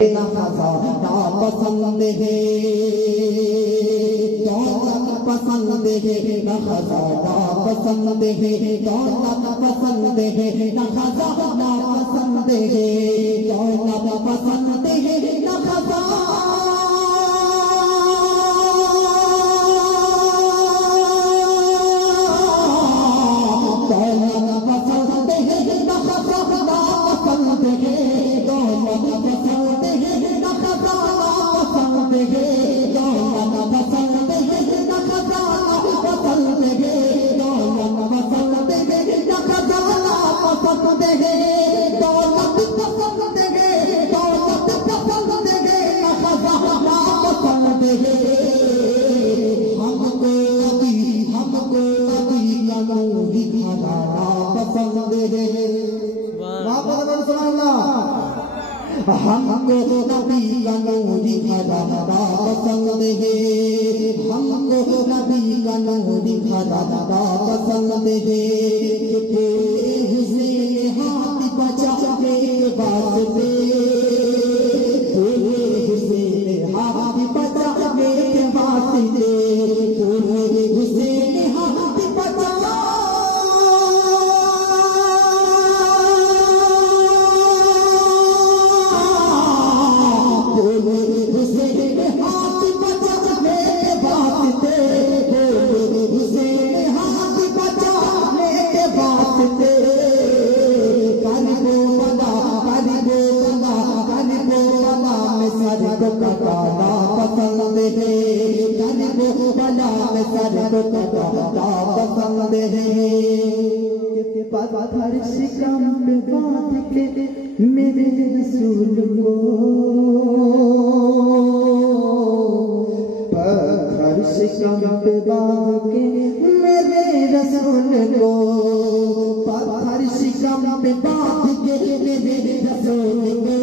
ना पसंद है दौलत पसंद है ना खजाना पसंद है दौलत पसंद है ना खजाना पसंद है दौलत पसंद है ना खजाना हमको नबी का नूरी खजाना पसंद है हमको नबी का नूरी खजाना पसंद है हुसैन हाथ बचाने के वास्ते हुसैन हाथ बचाने के वास्ते हुसैन हाथ बचा पसंद है पत्थर शिकम पे बांध के मेरे रसूल को पत्थर शिकम पे बांध के मेरे रसूल को पत्थर शिकम पे बांध के मेरे रसूल को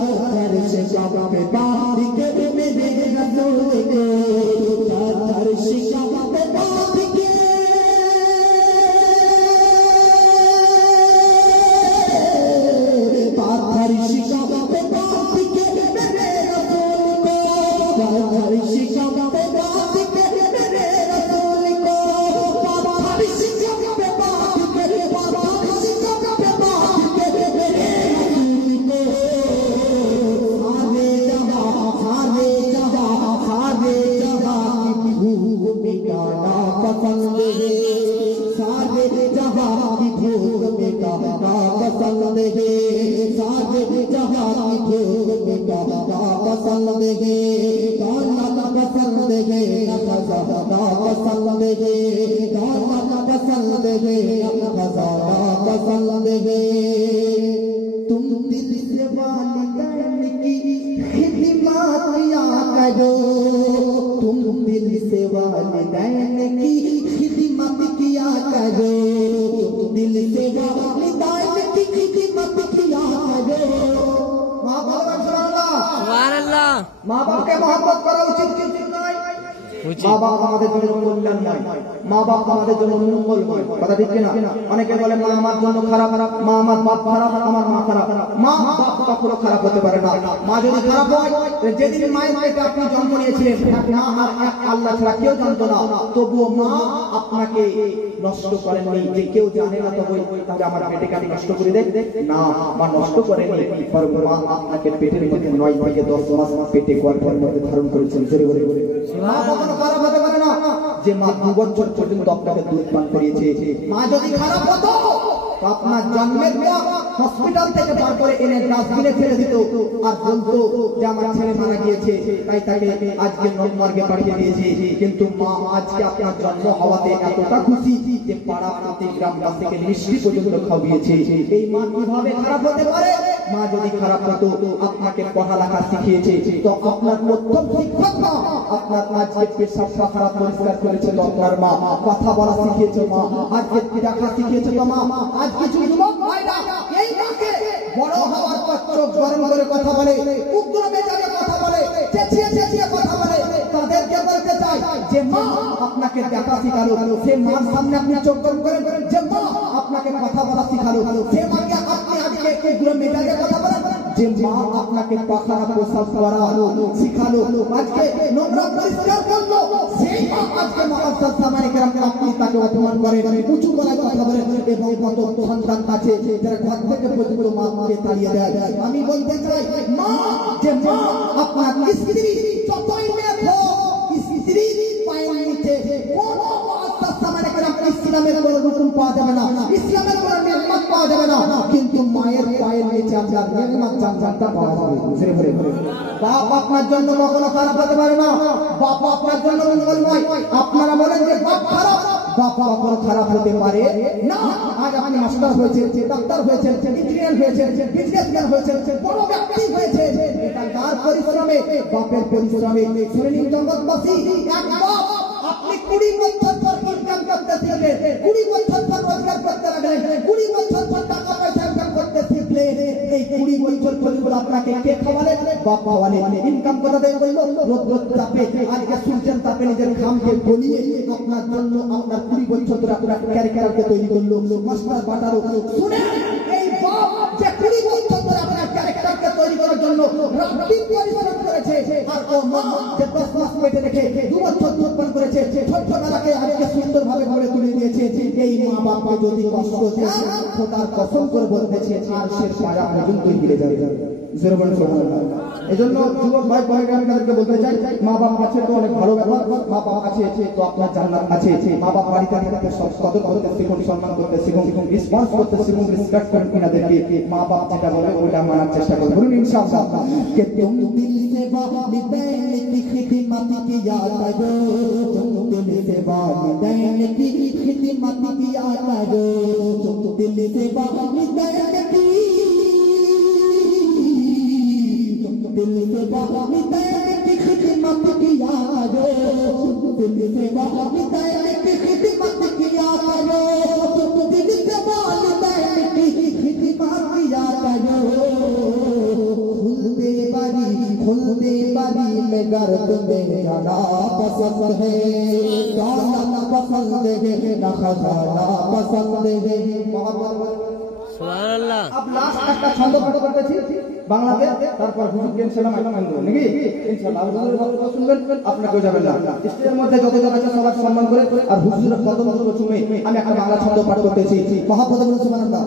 पत्थर शिकम पे बांध के मेरे रसूल को पत्थर शिकम पे बांध के पत्थर शिकम पे बांध के मेरे रसूल को पत्थर शिकम पे बांध के मेरे रसूल को पत्थर शिकम पे बांध के पत्थर शिकम पे बांध के मेरे रसूल को सारे जहां की भूख मिटाना पसंद है सारे जहां की भूख मिटाना पसंद है सारे जहां की भूख मिटाना पसंद है दौलत पसंद है खजाना पसंद है दौलत पसंद है खजाना पसंद है तुम दिल से वालिदैन की खिदमत किया करो तुम दिल से वालिदैन की खिदमत किया करो तुम दिल से वालिदैन की खिदमत किया करो माँ बाप सुभान अल्लाह माँ बाप के मोहब्बत करा उचित नहीं মা বাপ আমাদের জন্য কল্যাণ নয় মা বাপ আমাদের জন্য মঙ্গল নয় কথা ঠিক কিনা অনেকে বলে মা আমার জন্য খারাপ মা আমার বাপ খারাপ আমার মা খারাপ মা বাপ কখনো খারাপ হতে পারে না মা যদি খারাপ হয় যেদিন মায়ের পেটে আপনি জন্ম নিয়েছিলেন মা আর এক আল্লাহ ছাড়া কেউ জানতো না তবুও মা আপনাকে নষ্ট করেননি যে কেউ জানে না তবে তাহলে আমার পেটে আমি নষ্ট করে দেয় না মা নষ্ট করেনি বরং মা আপনাকে পেটের মধ্যে 9 থেকে 10 মাস পেটে গর্ভের মধ্যে ধারণ করেছেন জোরে বলে মা কখনো খারাপ হতে পারে না যে মা 2 বছর পর্যন্ত আপনাকে দুধ পান করিয়েছে মা যদি খারাপ হতো আপনার জন্মের পর হসপিটাল থেকে বার করে এনে ডাস্টবিনে ফেলে দিত আর বলতো যে আমার ছেলে মারা গিয়েছে তাই তাকে আজকে নরমার্গে পাঠিয়ে দিয়েছি কিন্তু মা আজকে আপনার জন্ম হওয়াতে এতটা খুশি যে পাড়া প্রতি গ্রামবাসীকে মিষ্টি পর্যন্ত খাওয়িয়েছে এই মা কিভাবে খারাপ হতে পারে মা যদি খারাপ হতো আপনাকে পড়ালেখা শিখিয়েছে তো আপনার প্রথম শিক্ষক মা আপনার আজকে পেশাব পায়খানা পরিষ্কার করেছে তো আপনার মা কথা বলা শিখিয়েছে মা আজকে দেখা শিখিয়েছে তো মা আজ কিছু যুবক ভাইরা এই মাকে বড় হওয়ার পর চোখ গরম করে কথা বলে উগ্র মেজাজে কথা বলে চেঁচিয়ে চেঁচিয়ে কথা বলে তাদেরকে বলতে চাই যে মা আপনাকে দেখা শিখালো সে মার সামনে আপনি চোখ গরম করেন যে মা আপনাকে কথা বলা শিখালো সে মাকে আপনি আজকে উগ্র মেজাজে কথা বলেন যে মা আপনাকে পাখানা প্রসাব করালো শিখালো আজকে নোংরা পরিষ্কার করলো সেই মা আজকে মুআজ্জাজ সামানে কেরাম আপনি তাকে অপমান করেন উঁচু গলায় কথা বলেন এবং কত সন্তান আছে যারা ঘর থেকে পর্যন্ত মাকে তাড়িয়ে দেয় আমি বলতে চাই মা যে মা আপনার স্ত্রী যতই মেয়ে হোক স্ত্রী পায়ের নিচে কোনো মুআজ্জাজ সামানে কেরাম ইসলামের কোনো রুকুন পাওয়া যাবে না ইসলামের কোনো নিয়ামত পাওয়া যাবে না কিন্তু মায়ের পায়ের নিচে আপনার নিয়ামত জান্নাতটা পাওয়া যাবে ধীরে ধীরে বাপ আপনার জন্য কখনো খারাপ হতে পারে না বাপ আপনার জন্য মঙ্গলময় আপনারা বলেন যে বাপ খারাপ বাপ কখনো খারাপ হতে পারে না আজ আপনি মাস্টার হয়েছে ডাক্তার হয়েছে ইঞ্জিনিয়ার হয়েছে বিজনেসম্যান হয়েছে বড় ব্যক্তি হয়েছে এটা কার পরিশ্রমে বাপের পরিশ্রমে শ্রেণী জগৎবাসী এক বাপ আপনি 20 বছর পর ইনকাম করতে শিখলেন 20 বছর পর রোজগার করতে লাগলেন 20 বছর পর টাকা পয়সা ইনকাম করতে শিখলেন এই 20 বছর পর আপনাকে কে খাওয়ালেন বাপ খাওয়ালেন ইনকাম কথা দেয় বললো রোদ রোদ তাপে আজকে সূর্যের তাপে নিজের ঘামকে গলিয়ে আপনার জন্য আপনার 20 বছর ধরে আপনার ক্যারিয়ারকে তৈরি করলো মাস্টার বাটারও শুনেন এই বাপ যে 20 বছর ধরে আপনার ক্যারিয়ারকে তৈরি করার জন্য রাতদিন পরিশ্রম করেছে আর ও মা যে 10 মাস পেটে রেখে 2 বছর উৎপন্ন করেছে ছোট বেলাকে আজকে সুন্দরভাবে গড়ে তুলে দিয়েছে এই মা বাপকে যদি কষ্ট দেয় খোদার কসম করে বলতেছে আর শেষ পায়া পর্যন্ত গিরে যাবে জোরে বলেন সুবহানাল্লাহ এজন্য যুবক ভাই বোনেদেরকে বলতে চাই মা বাপ আছে তো অনেক ভালো ব্যাপার মা বাপ আছে তো আপনার জান্নাত আছে মা বাপ বাড়িতে থাকতে সব কদর করতে শিখুন সম্মান করতে শিখুন রেসপন্স করতে শিখুন রেসপেক্ট করেন কিনাদেরকে মা বাপ যেটা বলে ওইটা মানার চেষ্টা করুন বলুন ইনশাআল্লাহ কে তুম দিল সে वालिदैन की खिदमत किया करो तुम दिल से वालिदैन की खिदमत किया करो तुम दिल से वालिदैन की दिल से वालिदैन की खिदमत किया करो दिल से वालिदैन की खिदमत किया करो तुम दिल से वालिदैन की खिदमत किया करो खुलते बारी में गर्द में जाना पसंद है जाना पसंद है ना खजाना पसंद है সুবহানাল্লাহ अब लास्ट একটা ছন্দ পাঠ করতেছি বাংলাতে তারপর হুজুর কে ইনশাআল্লাহ মাইক মান দেব নাকি ইনশাআল্লাহ হুজুরের বক্তব্য শুনবেন আপনি কেউ যাবেন না স্টেজের মধ্যে যত জন আছে সবার সম্মান করে আর হুজুরের কদম ধরে শুনে আমি একটা বাংলা ছন্দ পাঠ করতেছি মহাপ্রভু সুবহানাল্লাহ